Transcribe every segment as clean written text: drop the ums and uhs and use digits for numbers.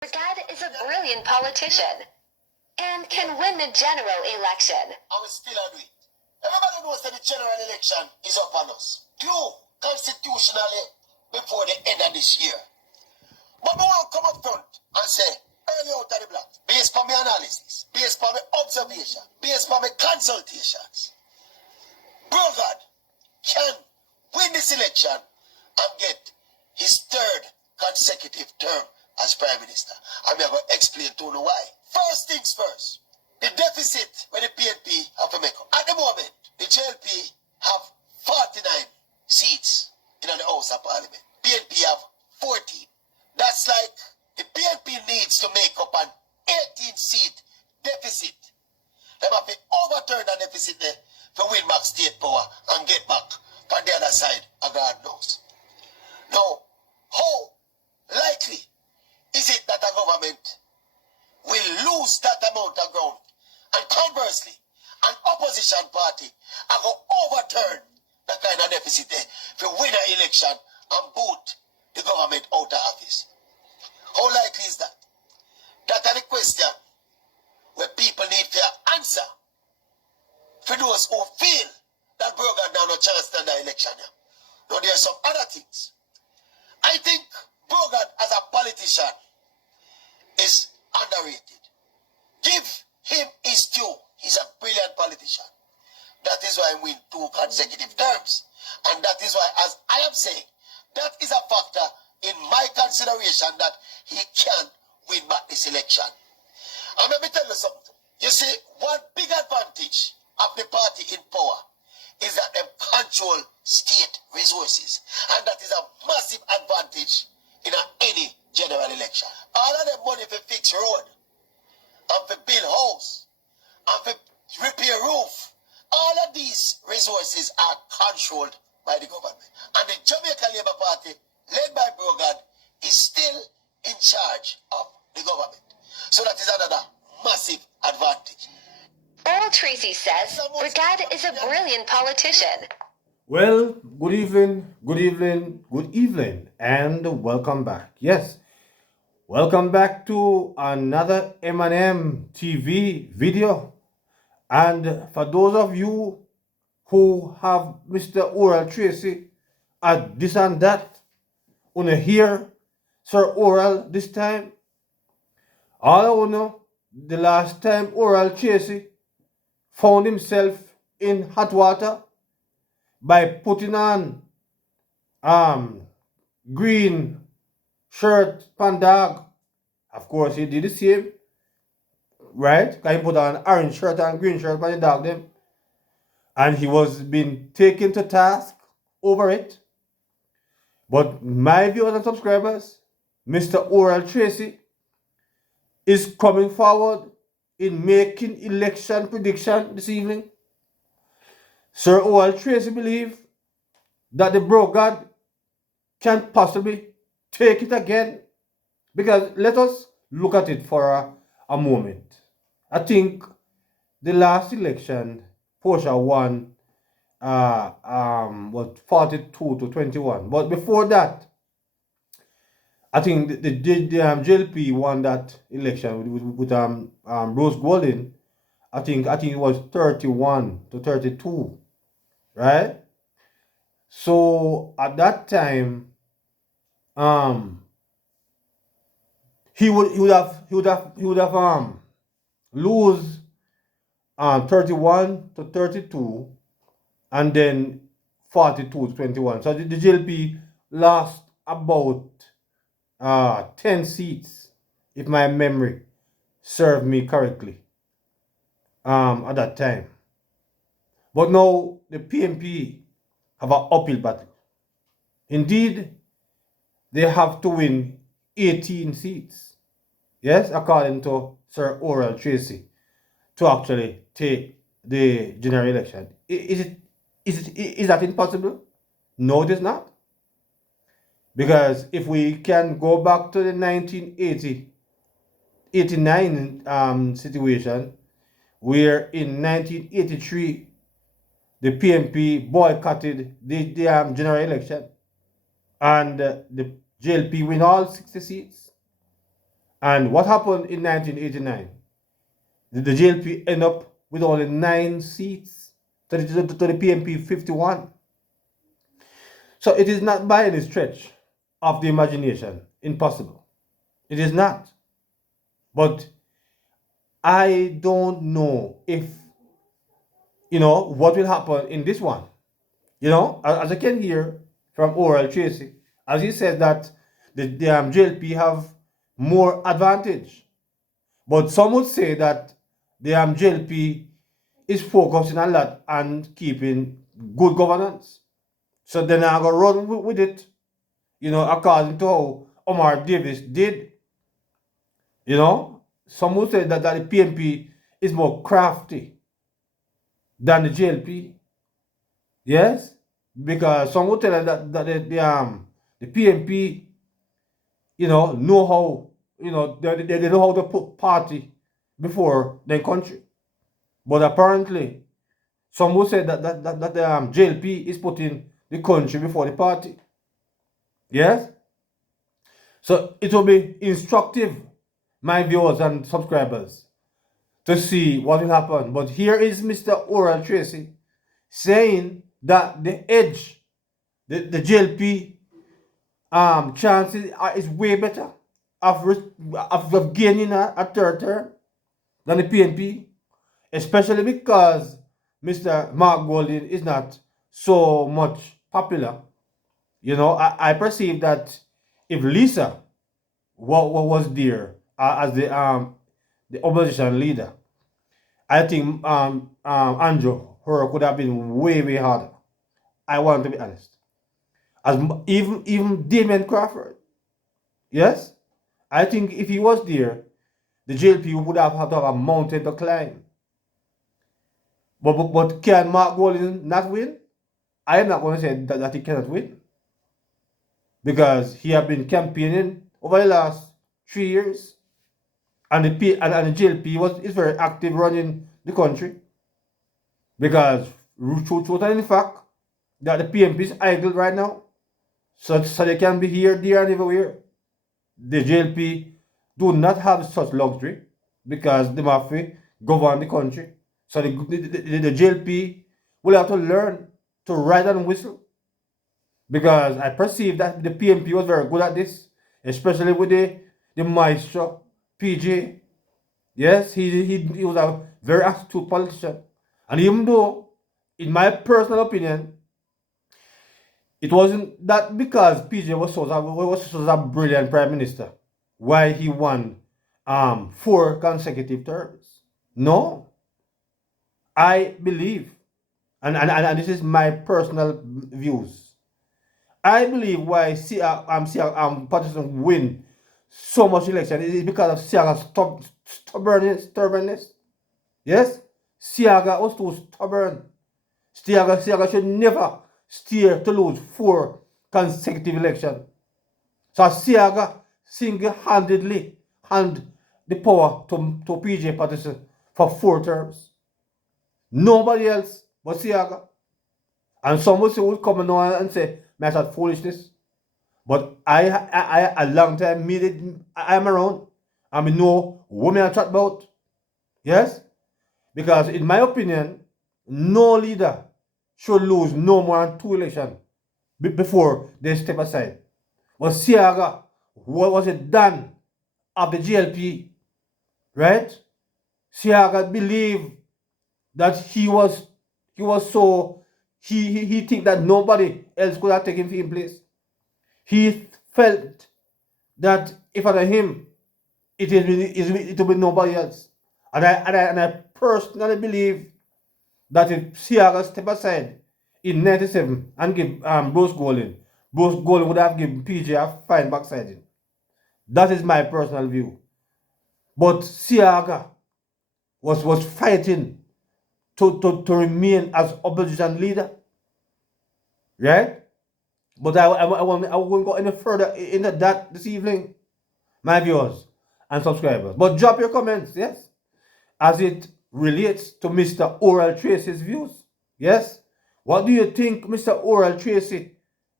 Dad is a brilliant politician and can win the general election. I will still do it. Everybody knows that the general election is upon us. Due constitutionally before the end of this year. But we want to come up front and say, early out of the block, based on my analysis, based on my observation, based on my consultations, Bro God can win this election and get his third consecutive term as Prime Minister. I'm going to explain to you why. First things first, the deficit where the PNP have to make up. At the moment, the JLP have 49 seats in the House of Parliament. PNP have 14. That's like the PNP needs to make up an 18-seat deficit. They have to overturn the deficit there to win back state power and get back on the other side of God knows. Now, how likely is it that a government will lose that amount of ground? And conversely, an opposition party will overturn that kind of deficit there to win an election and boot the government out of office. How likely is that? That are the question where people need to answer for those who feel that Brogan now no chance to the election. Now there are some other things. I think Brogan as a politician is underrated. Give him his due. He's a brilliant politician. That is why he win 2 consecutive terms. And that is why, as I am saying, that is a factor in my consideration that he can win back this election. And let me tell you something. You see, one big advantage of the party in power is that they control state resources. And that is a massive advantage in any general election. All of them money for fix road, and for build house, and for repair roof. All of these resources are controlled by the government. And the Jamaica Labour Party, led by Brogan, is still in charge of the government. So that is another massive advantage. Oral Tracy says Brigade is a brilliant politician. Well, good evening, and welcome back. Yes, welcome back to another M&M TV video. And for those of you who have Mr. Oral Tracy at this and that, wanna hear Sir Oral this time, all I wanna know, the last time Oral Tracy found himself in hot water by putting on green shirt pan dog. Of course, he did the same, right? Because he put on orange shirt and green shirt pan the dog them, and he was being taken to task over it. But my viewers and subscribers, Mr. Oral Tracy is coming forward in making election prediction this evening. Sir Oral Tracy believes that the bro God can possibly take it again. Because let us look at it for a moment. I think the last election, Portia won was 42 to 21. But before that, I think the JLP won that election with Rose Golden. I think it was 31 to 32, right? So at that time, he would have lose 31 to 32 and then 42 to 21. So the JLP lost about 10 seats, if my memory served me correctly, at that time. But now the PNP have an uphill battle. Indeed, they have to win 18 seats. Yes, according to Sir Oral Tracy, to actually take the general election. Is that impossible? No, it is not. Because if we can go back to the 1989 situation, where in 1983 the PNP boycotted the general election, and the JLP win all 60 seats, And what happened in 1989? The JLP end up with only 9 seats to the PNP 51. So it is not by any stretch of the imagination impossible. It is not. But I don't know if, what will happen in this one. As I can hear from Oral Tracy, as he said that the JLP have more advantage. But some would say that the JLP is focusing a lot on keeping good governance. So then I'm going to run with it, according to how Omar Davis did. Some would say that the PNP is more crafty than the JLP. Yes? Because some would tell us that the PNP, know how, they know how to put party before their country. But apparently, some would say that the JLP is putting the country before the party. Yes? So it will be instructive, my viewers and subscribers, to see what will happen. But here is Mr. Oral Tracy saying that the edge, the JLP chances is way better of gaining a third term than the PNP, especially because Mr. Mark Golding is not so much popular. I perceive that if Lisa was there as the opposition leader, I think Andrew her could have been way harder. I want to be honest. As even Damien Crawford, yes, I think if he was there, the JLP would have had to have a mountain to climb. But can Mark Golding not win? I am not going to say that he cannot win, because he has been campaigning over the last 3 years, and the JLP is very active running the country, because truth and in fact that the PNP is idle right now, so they can be here, there, and everywhere. The JLP do not have such luxury because the mafia govern the country. So the JLP will have to learn to ride and whistle, because I perceive that the PNP was very good at this, especially with the maestro PJ. Yes, he was a very astute politician, and even though, in my personal opinion, it wasn't that because PJ was such a brilliant prime minister why he won 4 consecutive terms. No, I believe, and this is my personal views. I believe why Patterson win so much election is because of Siaga's stubbornness. Yes, Siaga was too stubborn. Siaga should never steer to lose 4 consecutive elections. So Siaga single-handedly hand the power to PJ Patterson for 4 terms. Nobody else but Siaga. And some would come on and say, "Man, that's foolishness." But I a long time I'm around. I know what I chat about. Yes? Because in my opinion, no leader should lose no more than 2 elections before they step aside. But Siaga, what was it done of the JLP? Right? Siaga believed that he think that nobody else could have taken his place. He felt that if under him, it will be nobody else. And I personally believe that if Siaga step aside in 97 and give Bruce Golding would have given PJ a fine backsiding. That is my personal view. But Siaga was fighting to remain as opposition leader. Right? But I won't go any further into that this evening, my viewers and subscribers. But drop your comments, yes, as it relates to Mr. Oral Tracy's views. Yes? What do you think Mr. Oral Tracy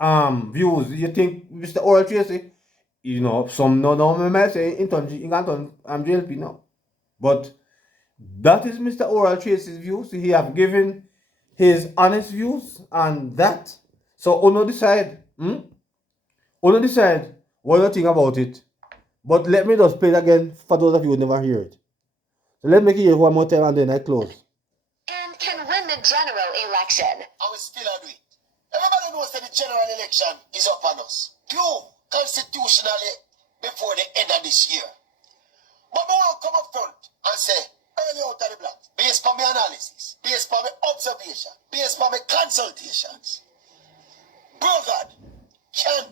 views? Do you think Mr. Oral Tracy you know, some no me might say in JLP now. But that is Mr. Oral Tracy's views. He have given his honest views and that. So Uno decide, Uno decide what you think about it. But let me just play it again for those of you who never hear it. So let me hear it one more time and then I close. And can win the general election. And we still agree. Everybody knows that the general election is up on us. Due constitutionally before the end of this year. But we want to come up front and say, early out of the block, based on my analysis, based on my observation, based on my consultations, Burgard can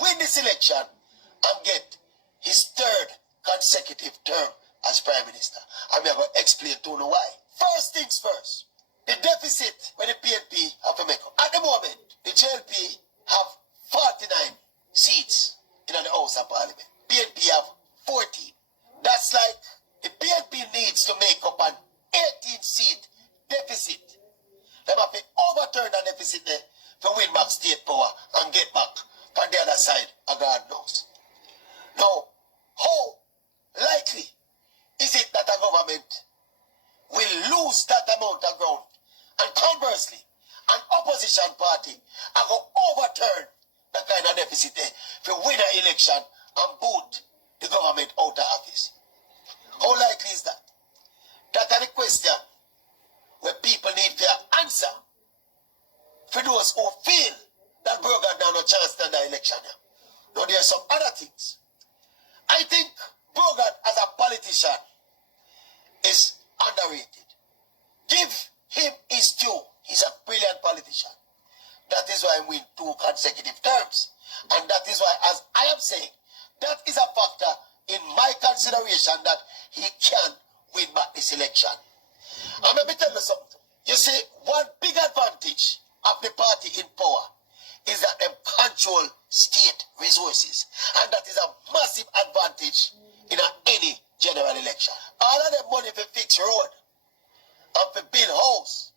win this election and get his third consecutive term as Prime Minister. And we are going to explain to you why. First things first, the deficit when the PNP have to make up. At the moment, the JLP have 49 seats in the House of Parliament. PNP have 14. That's like the PNP needs to make up an 18-seat deficit. They have to overturn that deficit there to win back state power and get back on the other side of God knows. Now, how likely is it that a government will lose that amount of ground? And conversely, an opposition party will overturn that kind of deficit there to win an election and boot the government out of office. How likely is that? That is the question where people need to answer for those who feel that Burger now no chance to the election. Now there are some other things. I think Burger as a politician is underrated. Give him his due. He's a brilliant politician. That is why he win 2 consecutive terms. And that is why, as I am saying, that is a factor in my consideration that he can win back this election. And let me tell you something. You see, one big advantage of the party in power is that they control state resources. And that is a massive advantage in any general election. All of the money for fix road, and for build house,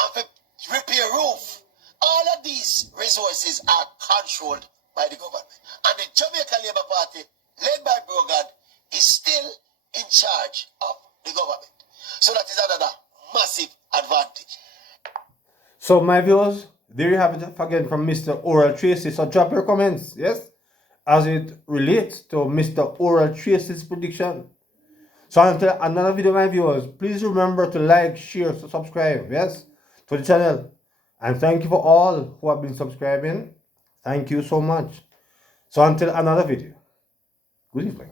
and for repair roof, all of these resources are controlled by the government. And the Jamaican Labour Party, led by Brogard, is still in charge of the government. So that is another massive advantage. So my viewers, there you have it again from Mr. Oral Tracy. So drop your comments, yes, as it relates to Mr. Oral Tracy's prediction. So until another video, my viewers, please remember to like, share, subscribe, yes, to the channel. And thank you for all who have been subscribing. Thank you so much. So until another video, good evening.